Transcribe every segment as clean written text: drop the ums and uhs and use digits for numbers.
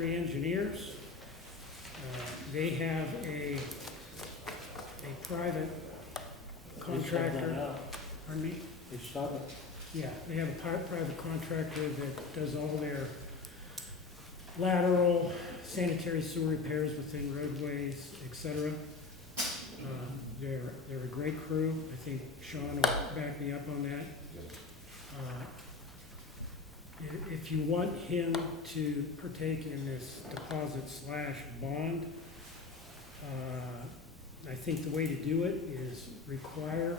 Engineers. They have a private contractor. Pardon me? They stop it. Yeah, they have a private contractor that does all their lateral sanitary sewer repairs within roadways, etc. They're a great crew. I think Sean will back me up on that. If you want him to partake in this deposit / bond, I think the way to do it is require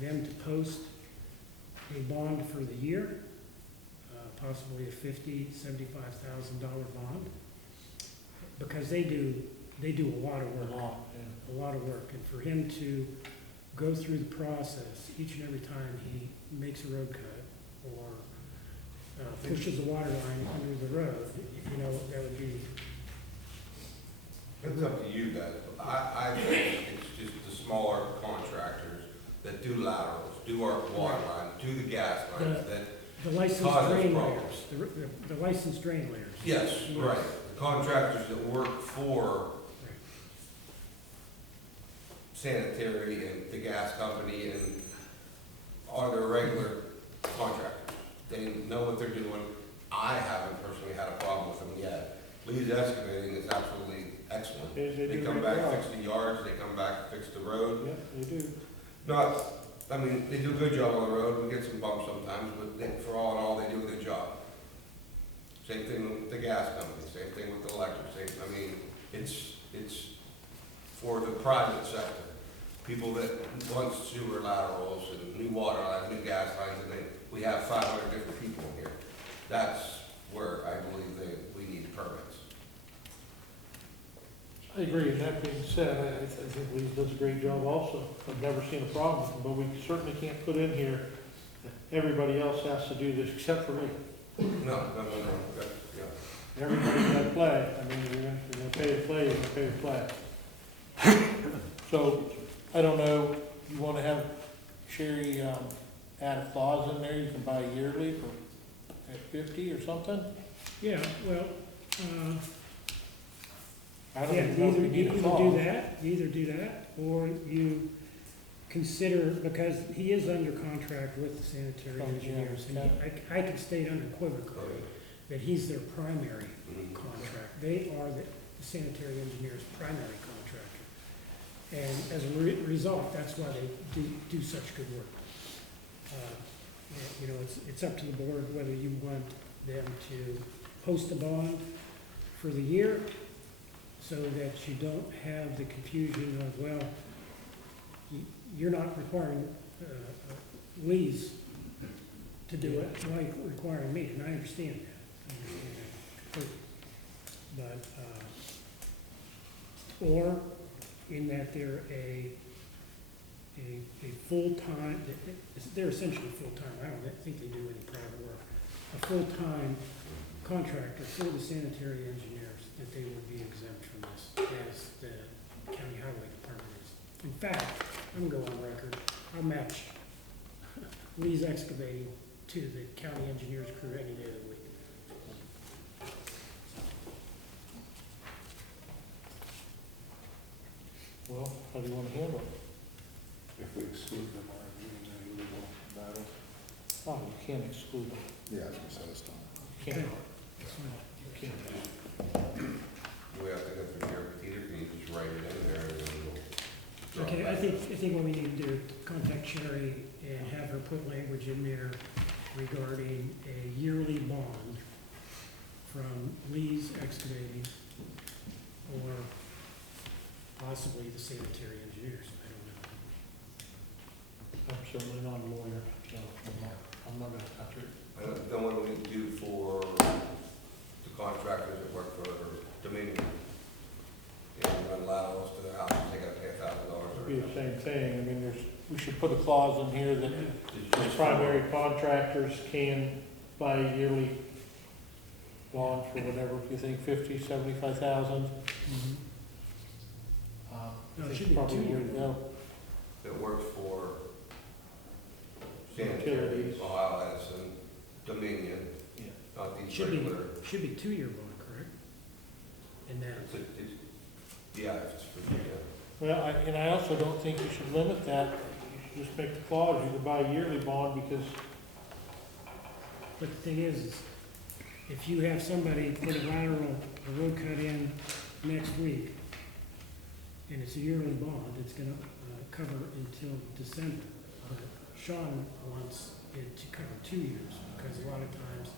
them to post a bond for the year, possibly a $50,000, $75,000 bond, because they do a lot of work. A lot of work, and for him to go through the process each and every time he makes a road cut or pushes a water line under the road, that would be. It's up to you guys. I think it's just the smaller contractors that do laterals, do our water line, do the gas lines, The licensed cause us drain problems. layers, the licensed drain layers. Yes, right. The contractors that work for sanitary and the gas company and are the regular contractors. They know what they're doing. I haven't personally had a problem with them yet. Lee's Excavating is absolutely excellent. They come back, fix the yards, they come back, fix the road. Yeah, they do. They do a good job on the road. We get some bumps sometimes, but for all in all, they do a good job. Same thing with the gas company, same thing with the electric, it's for the private sector. People that want sewer laterals and new water lines, new gas lines, and we have 500 different people in here. That's where I believe we need permits. I agree, and that being said, I think Lee does a great job also. I've never seen a problem with him, but we certainly can't put in here that everybody else has to do this except for me. No. Yeah. Everybody's got to play. I mean, you're gonna pay to play, you're gonna pay to play. So, I don't know, you wanna have Sherry, add a clause in there, you can buy yearly for at 50 or something? Yeah, well, I don't yeah, even know if we need a clause. you either do that, or you consider, because he is under contract with the sanitary engineers, and I can state unequivocally that he's their primary contract. They are the sanitary engineer's primary contractor. And as a result, that's why they do such good work. It's up to the board whether you want them to post a bond for the year so that you don't have the confusion of, well, you're not requiring Lee's to do it, like requiring me, and I understand that. Completely. But, or in that they're a full-time, they're essentially full-time, I don't think they do any private work, a full-time contractor for the sanitary engineers, that they would be exempt from this, as the county highway department is. In fact, I'm going to go on record, I'll match Lee's Excavating to the county engineers crew any day of the week. Well, how do you want to handle it? If we exclude them, are we in a legal battle? Oh, you can't exclude them. Yeah, I was gonna say that's not. You can't. That's fine. You can't. We have to go through here, Peter, can you just write it in there and then we'll. Okay, I think what we need to do is contact Sherry and have her put language in there regarding a yearly bond from Lee's Excavating or possibly the sanitary engineers, I don't know. I'm certainly not a lawyer, so I'm not gonna touch it. Then what do we do for the contractors that work for Dominion? They run laterals to their house, they gotta pay $1,000 It'd be the or. same thing. I mean, we should put a clause in here that the primary contractors can buy a yearly bond for whatever, if you think 50, 75,000. No, I it think should be probably 2 where years. to go. That works for sanitary, Utilities. Ohio Edison, Dominion, Yeah. not these Should be, regular. should be 2-year bond, correct? Yeah, it's for, yeah. Well, and I also don't think you should limit that. You should just make the clause, you can buy a yearly bond because, But the thing is if you have somebody put a lateral, a road cut in next week, and it's a yearly bond, it's gonna cover until December. But Sean wants it to cover 2 years, because a lot of times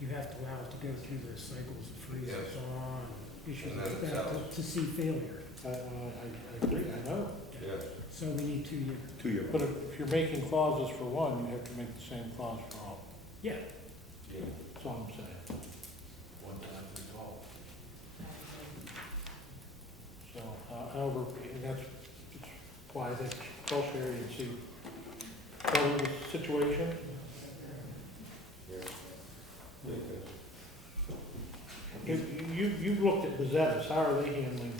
you have to allow it to go through the cycles of freeze and Yes. thaw and issues And then like it that sells. to see failure. I agree, I know. Yeah. So we need 2 years. 2 year. But if you're making clauses for one, you have to make the same clause for all. Yeah, Yeah. That's all I'm saying. One time for all. So, however, and that's why I think call Sherry and see, tell her the situation. Yeah. You've looked at Bezettas, how are they handling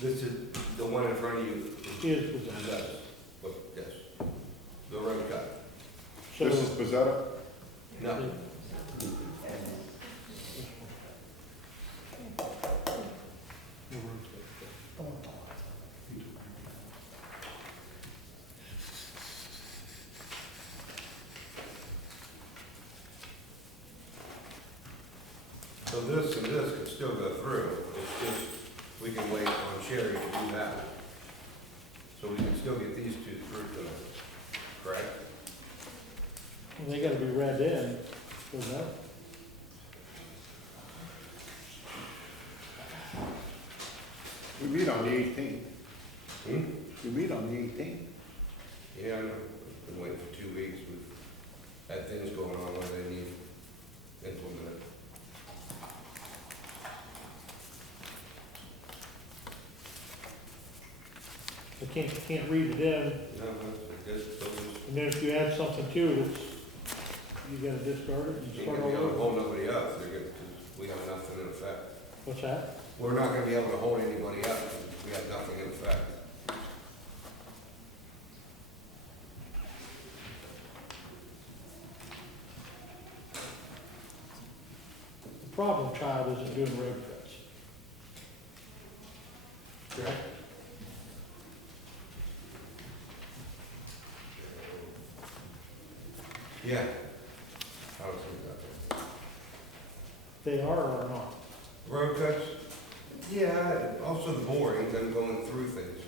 This is, the one in front of you his is Bezettas? that, but, yes, the road cut. So, This is Bezetta? No, so this and this could still go through, it's just, we can wait on Sherry to do that. So we can still get these two through tonight, correct? They gotta be read in, for that. We meet on the 18th. Hmm? We meet on the 18th. Yeah, I know, been waiting for 2 weeks, we've had things going on where they need implemented. They can't read it in, No, that's good, so and then if you add something to it, it's, you gotta discard it and you start ain't all gonna be able to over. hold nobody up, they're gonna, cause we have nothing in effect. What's that? We're not gonna be able to hold anybody up, because we have nothing in effect. The problem child isn't doing road cuts. Correct? Yeah. I was thinking about They are or not? that. Road cuts? Yeah, also the boring, them going through things.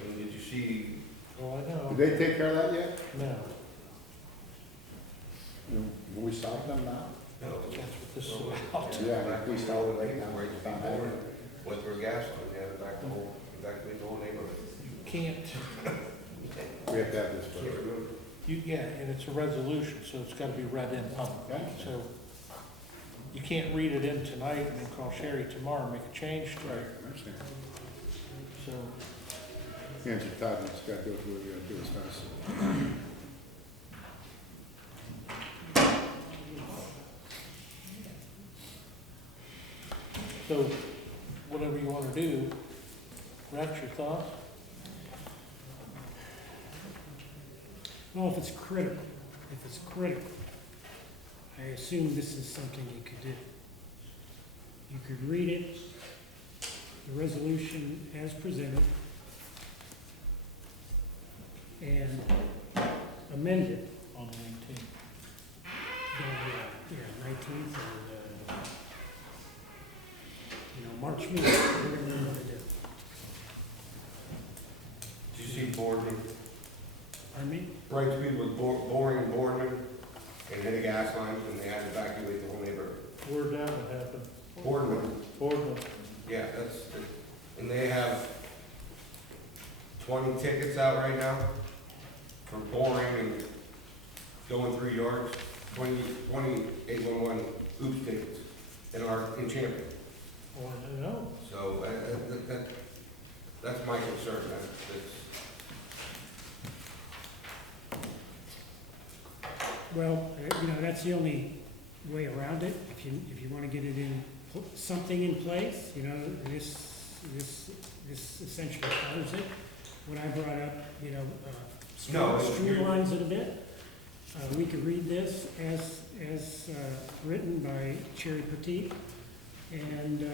I mean, did you see, Oh, I know. Did they take care of that yet? No, Will we stop them now? no. that's what this is about. Yeah, we started right now. Right, Found out. went through a gas line, yeah, back the whole, back the whole neighborhood. You can't, We have to have this Can't first. remember. yeah, and it's a resolution, so it's gotta be read in public. Okay. So you can't read it in tonight and then call Sherry tomorrow and make a change to Right, it. I understand. So, Hands are tied, it's got to go through what you gotta do as fast. so whatever you wanna do, Rex, your thoughts? well, if it's critical, I assume this is something you could do. You could read it, the resolution as presented, and amend it, On the 19th. yeah, 19th or, March meeting, whatever you want to do. Did you see Boardman? Pardon me? Right speed was boring Boardman and hit a gas line and they had to evacuate the whole neighborhood. Where'd that one happen? Boardman, Boardman. yeah, and they have 20 tickets out right now for boring and going through yards, 20 811 oops tickets in Champion. Oh, I didn't know. So that's my concern, Well, that's the only way around it, if you want to get it in, put something in place, this essentially covers it. What I brought up, No, streamlines it a bit. We could read this as written by Cherry Petit, and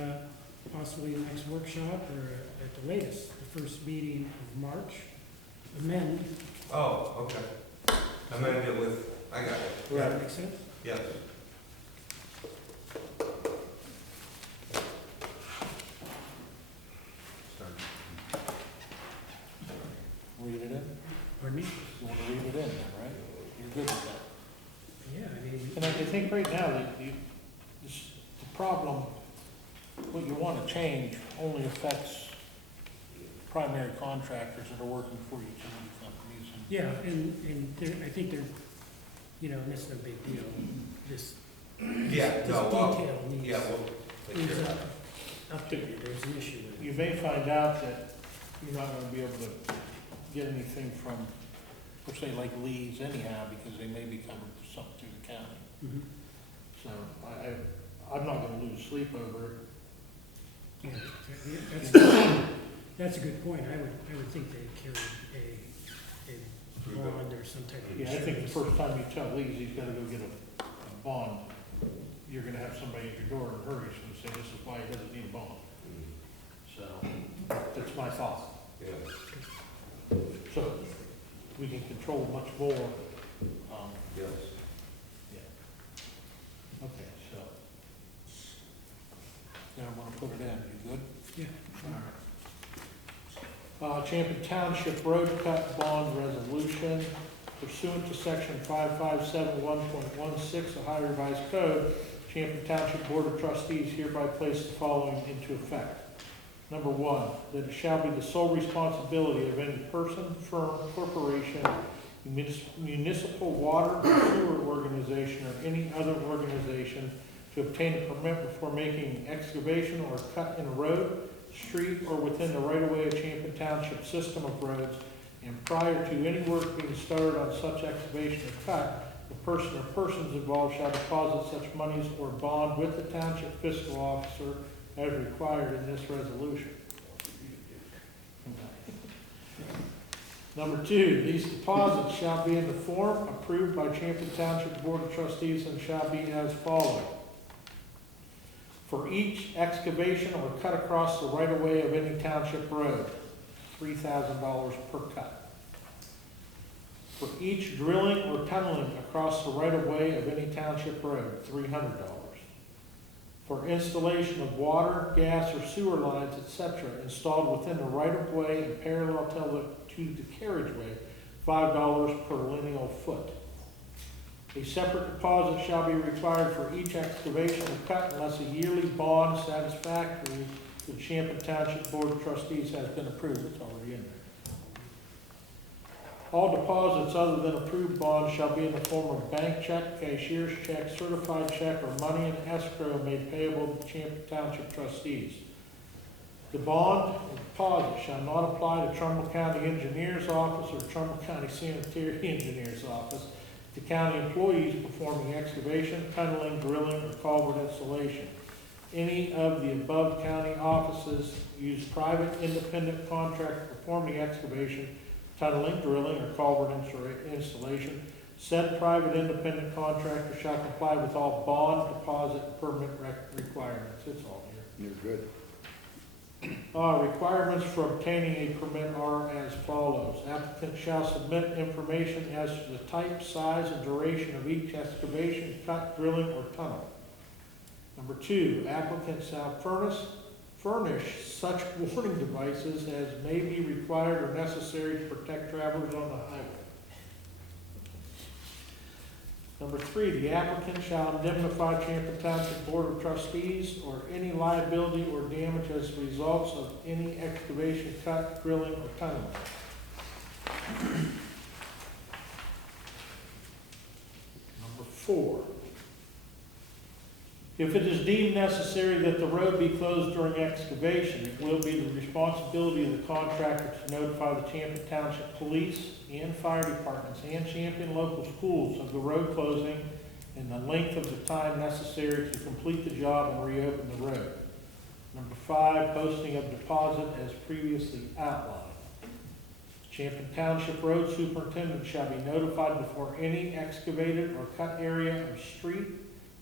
possibly the next workshop or at the latest, the first meeting of March, amend. Oh, okay. Amend it with, I got it. Does that make sense? Yes. Read it in? Pardon me? You wanna read it in then, right? You're good with that? Yeah, I mean, And I think right now, the problem, what you wanna change only affects primary contractors that are working for utility companies. yeah, and I think they're, you know, and it's no big deal. This Yeah, this no, well, detail needs, yeah, we'll take needs care of that. updated. There's an issue with it. You may find out that you're not gonna be able to get anything from, per se, like Lee's anyhow, because they may be covered for something through the county. Mhm. So I'm not gonna lose sleep over it. Yeah, that's a good point. I would think they'd carry a bond or some type of Yeah, I think the insurance. first time you tell Lee's he's gotta go get a bond, you're gonna have somebody at your door in a hurry, who's gonna say, this is why he doesn't need a bond. So, that's my thought. Yeah. So, we can control much more, Yes. yeah. Okay, so. Now I'm gonna put it in, you good? Yeah. All right. Champion Township Road Cut Bond Resolution pursuant to section 5571.16 Ohio Revised Code, Champion Township Board of Trustees hereby place the following into effect. Number one, that it shall be the sole responsibility of any person, firm, corporation, municipal water or sewer organization, or any other organization to obtain a permit before making excavation or cut in a road, street, or within the right-of-way of Champion Township system of roads, and prior to any work being started on such excavation or cut, the person or persons involved shall deposit such monies or bond with the township fiscal officer as required in this resolution. Number two, these deposits shall be in the form approved by Champion Township Board of Trustees and shall be as follows. For each excavation or cut across the right-of-way of any township road, $3,000 per cut. For each drilling or tunneling across the right-of-way of any township road, $300. For installation of water, gas, or sewer lines, etc., installed within the right-of-way and parallel to the carriageway, $5 per lineal foot. A separate deposit shall be required for each excavation or cut unless a yearly bond satisfactory to the Champion Township Board of Trustees has been approved. It's already in there. All deposits other than approved bonds shall be in the form of bank check, cashier's check, certified check, or money in escrow made payable to Champion Township trustees. The bond and deposit shall not apply to Trumbull County Engineers Office or Trumbull County Sanitary Engineers Office, to county employees performing excavation, tunneling, drilling, or culvert installation. Any of the above county offices use private independent contractor to perform the excavation, tunneling, drilling, or culvert installation. Said private independent contractor shall comply with all bond, deposit, and permit requirements. It's all here. You're good. Requirements for obtaining a permit are as follows. Applicant shall submit information as to the type, size, and duration of each excavation, cut, drilling, or tunnel. Number two, applicant shall furnish such warning devices as may be required or necessary to protect travelers on the highway. Number three, the applicant shall indemnify Champion Township Board of Trustees or any liability or damage as a result of any excavation, cut, drilling, or tunneling. Number four, if it is deemed necessary that the road be closed during excavation, it will be the responsibility of the contractor to notify the Champion Township Police and Fire Departments and Champion local schools of the road closing and the length of the time necessary to complete the job and reopen the road. Number five, posting of deposit as previously outlined. Champion Township Road Superintendent shall be notified before any excavated or cut area of street,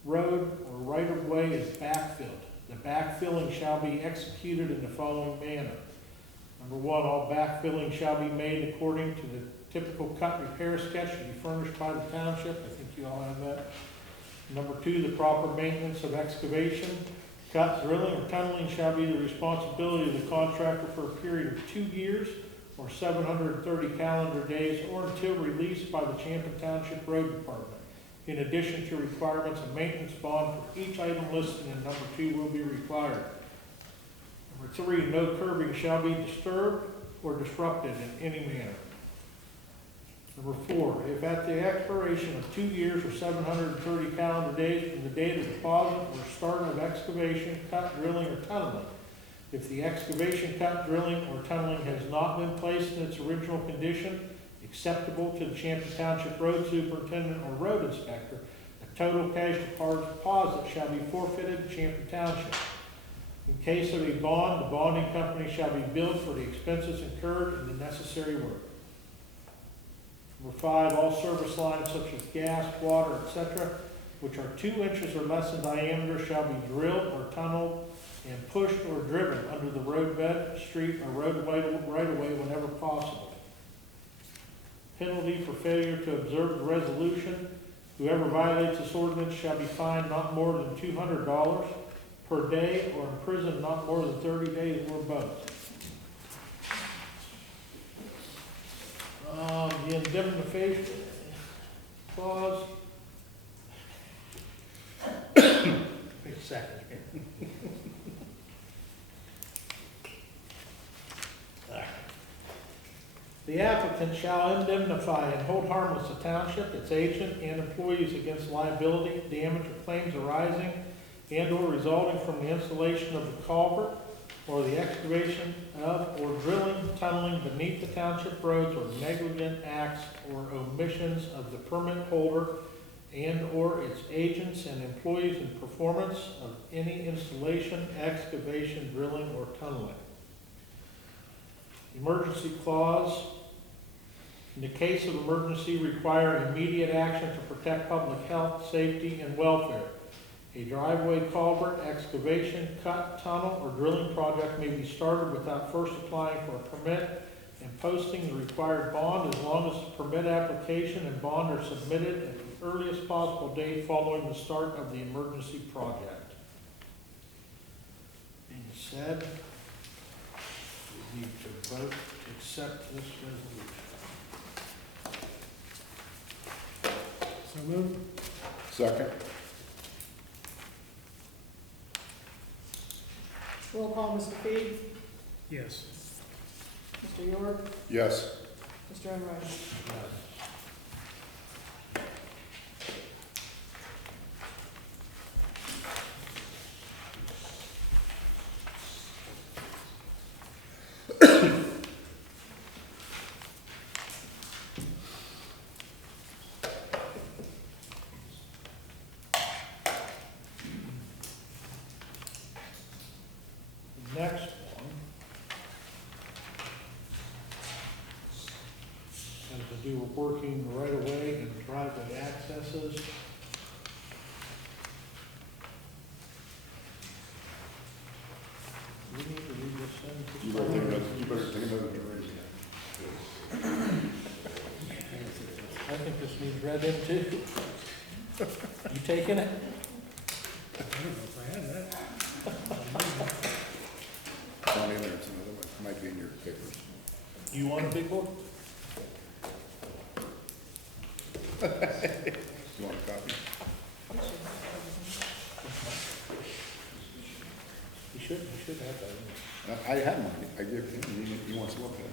road, or right-of-way is backfilled. The backfilling shall be executed in the following manner. Number one, all backfilling shall be made according to the typical cut repair sketch to be furnished by the township. I think you all have that. Number two, the proper maintenance of excavation, cut, drilling, or tunneling shall be the responsibility of the contractor for a period of 2 years or 730 calendar days or until released by the Champlin Township Road Department. In addition to requirements, a maintenance bond for each item listed in number 2 will be required. Number 3, no curbing shall be disturbed or disrupted in any manner. Number 4, if at the expiration of 2 years or 730 calendar days from the date of deposit or start of excavation, cut, drilling, or tunneling, if the excavation, cut, drilling, or tunneling has not been placed in its original condition, acceptable to the Champlin Township Road Superintendent or Road Inspector, a total cash deposit shall be forfeited to Champlin Township. In case of a bond, the bonding company shall be billed for the expenses incurred and the necessary work. Number 5, all service lines such as gas, water, etc., which are 2 inches or less in diameter shall be drilled or tunneled and pushed or driven under the roadbed, street, or road right-of-way whenever possible. Penalty for failure to observe the resolution. Whoever violates this ordinance shall be fined not more than $200 per day or imprisoned not more than 30 days or both. The indemnification clause. Wait a second here. The applicant shall indemnify and hold harmless the township, its agent, and employees against liability, damage, or claims arising and/or resulting from the installation of the culvert or the excavation of or drilling, tunneling beneath the township roads or negligent acts or omissions of the permit holder and/or its agents and employees in performance of any installation, excavation, drilling, or tunneling. Emergency clause. In the case of emergency, require immediate action to protect public health, safety, and welfare. A driveway, culvert, excavation, cut, tunnel, or drilling project may be started without first applying for a permit and posting the required bond as long as the permit application and bond are submitted at the earliest possible date following the start of the emergency project. Being said, we need to vote to accept this resolution. So moved. Second. Roll call, Mr. Feed, Yes. Mr. York, Yes. Mr. Enright. Next one has to do with working right away and driveway accesses. We need to read this You in. better take another, you better take another read. I think this needs read in too. You taking it? I don't know if I have that. It's not in there, it's another one, it might be in your papers. You want a big book? You want a copy? You should have that. I had mine, I gave it to him, he wants to look at it.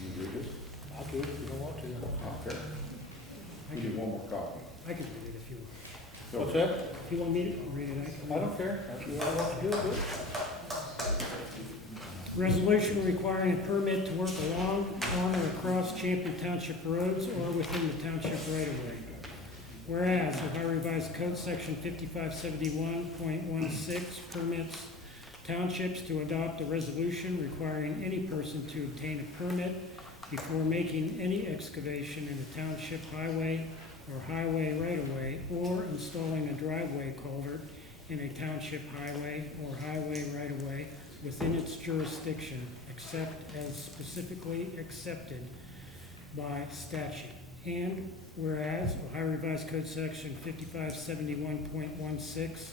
You read it? I'll do it if you don't want to. Okay. We need one more copy. I can read it if you, What's that? if you want me to, I'll read it. I don't care. If you don't want to do it, do it. Resolution requiring a permit to work along, on, or across Champlin Township roads or within the township right-of-way. Whereas, Ohio Revised Code, Section 5571.16, permits Townships to adopt a resolution requiring any person to obtain a permit before making any excavation in a township highway or highway right-of-way, or installing a driveway culvert in a township highway or highway right-of-way within its jurisdiction, except as specifically accepted by statute. And whereas Ohio Revised Code Section 5571.16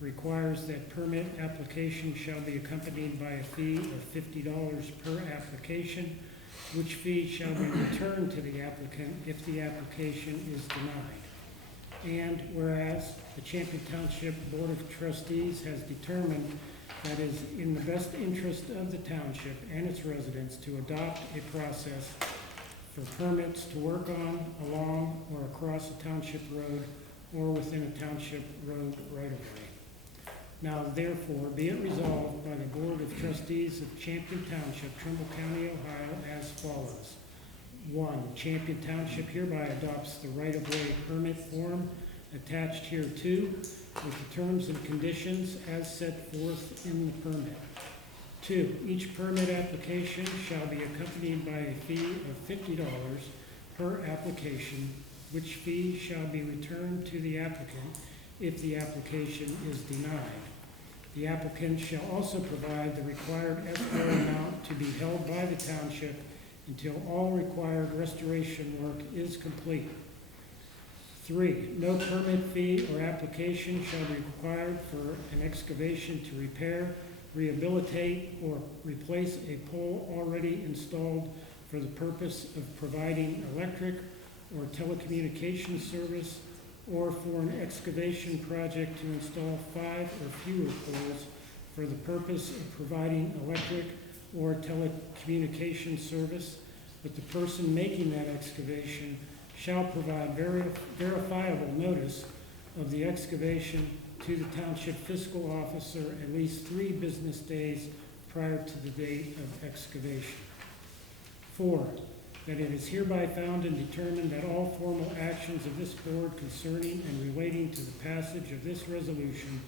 requires that permit application shall be accompanied by a fee of $50 per application, which fee shall be returned to the applicant if the application is denied. And whereas the Champion Township Board of Trustees has determined that it is in the best interest of the township and its residents to adopt a process for permits to work on, along, or across a township road or within a township road right-of-way. Now therefore, be it resolved by the Board of Trustees of Champion Township, Trumbull County, Ohio, as follows. 1, Champion Township hereby adopts the right-of-way permit form attached hereto with the terms and conditions as set forth in the permit. 2, each permit application shall be accompanied by a fee of $50 per application, which fee shall be returned to the applicant if the application is denied. The applicant shall also provide the required escrow amount to be held by the township until all required restoration work is complete. 3, no permit fee or application shall be required for an excavation to repair, rehabilitate, or replace a pole already installed for the purpose of providing electric or telecommunications service, or for an excavation project to install 5 or fewer poles for the purpose of providing electric or telecommunications service, but the person making that excavation shall provide verifiable notice of the excavation to the township fiscal officer at least 3 business days prior to the date of excavation. 4, that it is hereby found and determined that all formal actions of this board concerning and relating to the passage of this resolution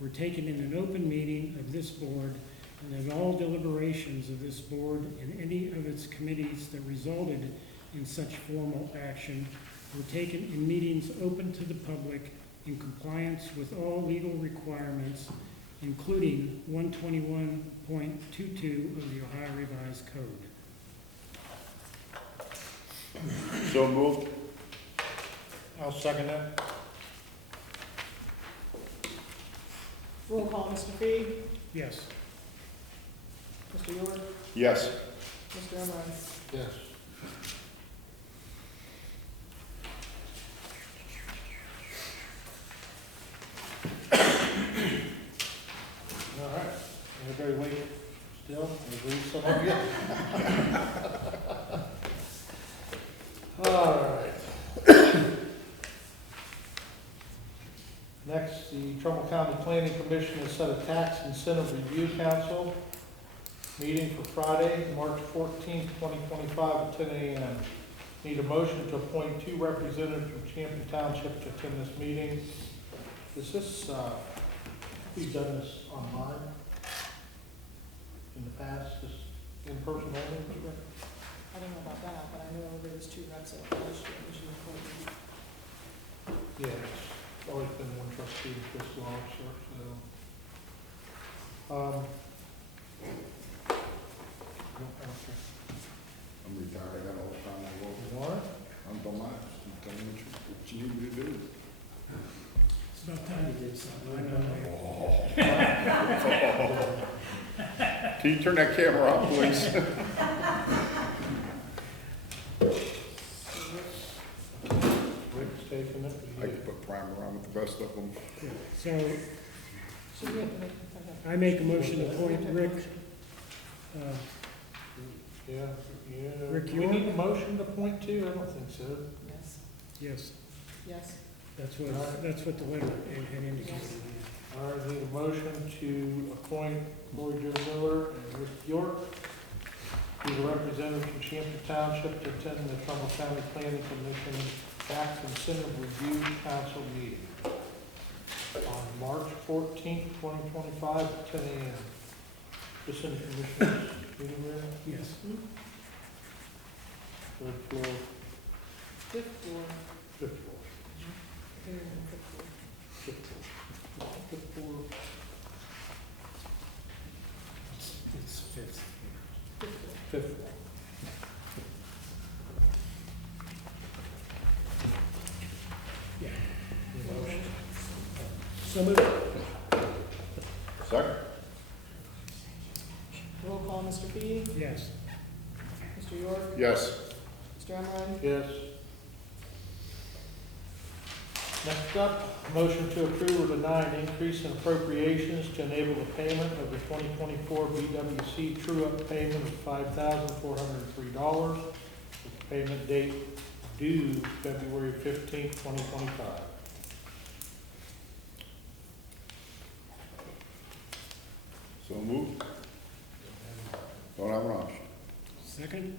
were taken in an open meeting of this board, and that all deliberations of this board and any of its committees that resulted in such formal action were taken in meetings open to the public in compliance with all legal requirements, including 121.22 of the Ohio Revised Code. So moved. I'll second that. Roll call, Mr. Feed, Yes. Mr. York, Yes. Mr. Emery. Yes. All right, everybody wait still, we'll leave some of you. All right. Next, the Trumbull County Planning Commission has set a tax incentive review council meeting for Friday, March 14th, 2025 at 10 a.m. Need a motion to appoint 2 representatives from Champion Township to attend this meeting. Is this, we've done this online in the past, this in person only? I don't know about that, but I know there was 2 reps at last year, which was important. Yeah, it's always been 1 trustee and fiscal officer, so. Okay. I'm retired, I got all the time I want. You want it? I'm done mine. I'm telling you what you need me to do. It's about time you did something. I know. Can you turn that camera off, please? Rick's taking it. I can put primer on with the best of them. So Should we have to make, I make a motion to appoint Rick, Yeah. Rick Do we York? need a motion to point to? I don't think so. yes, yes, yes, that's what the letter had indicated. All right, need a motion to appoint Lori Jo Miller and Rick York to the representative from Champion Township to attend the Trumbull County Planning Commission Tax Incentive Review Council meeting. on March 14th, 2025, at 10 a.m. This in the Commissioners' meeting room, Yes. third floor, Fifth floor, fifth floor, here and fifth floor. fifth floor, fifth floor. It's fifth. Fifth floor. Fifth floor. Yeah. Motion. So moved. Second? Roll call, Mr. Fee, Yes. Mr. York, Yes. Mr. Emery, Yes. Next up, motion to approve or deny an increase in appropriations to enable the payment of the 2024 BWC true-up payment of $5,403, with payment date due February 15th, 2025. So moved? Don't have an option. Second?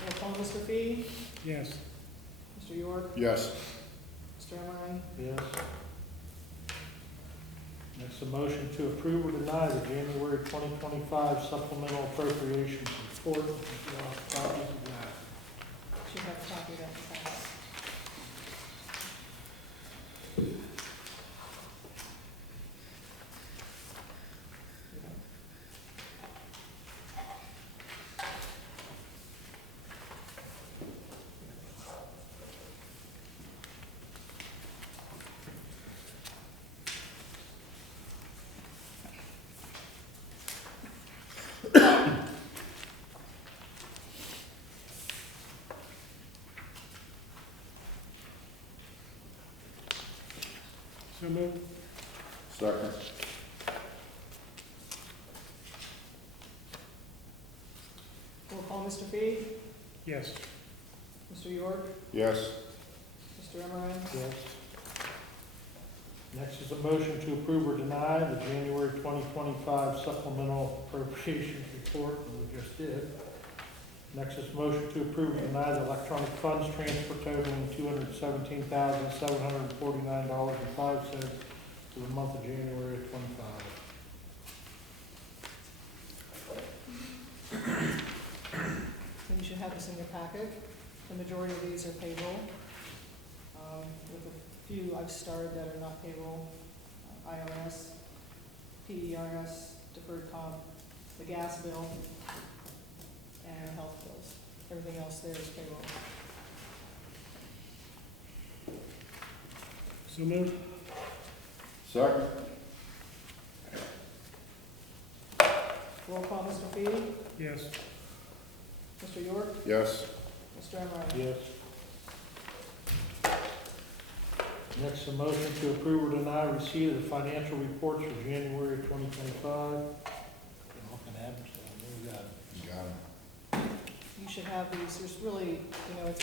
roll call, Mr. Fee, Yes. Mr. York, Yes. Mr. Emery, Yes. Next, a motion to approve or deny the January 2025 supplemental appropriations report. If you want copies of that. should have a copy of that in the packet. So moved. Second? Roll call, Mr. Fee, Yes. Mr. York, Yes. Mr. Emery, Yes. Next is a motion to approve or deny the January 2025 supplemental appropriations report that we just did. Next is a motion to approve or deny the electronic funds transfer totaling $217,749.05 for the month of January of 25. so you should have this in your packet. The majority of these are payroll, with a few I've starred that are not payroll, IRS, PERS, deferred comp, the gas bill, and health bills. Everything else there is payroll. So moved. Second? Roll call, Mr. Fee, Yes. Mr. York, Yes. Mr. Emery. Yes. Next, a motion to approve or deny receipt of the financial reports for January 2025. All can have them, so I know we got it. Got it. You should have these, there's really, it's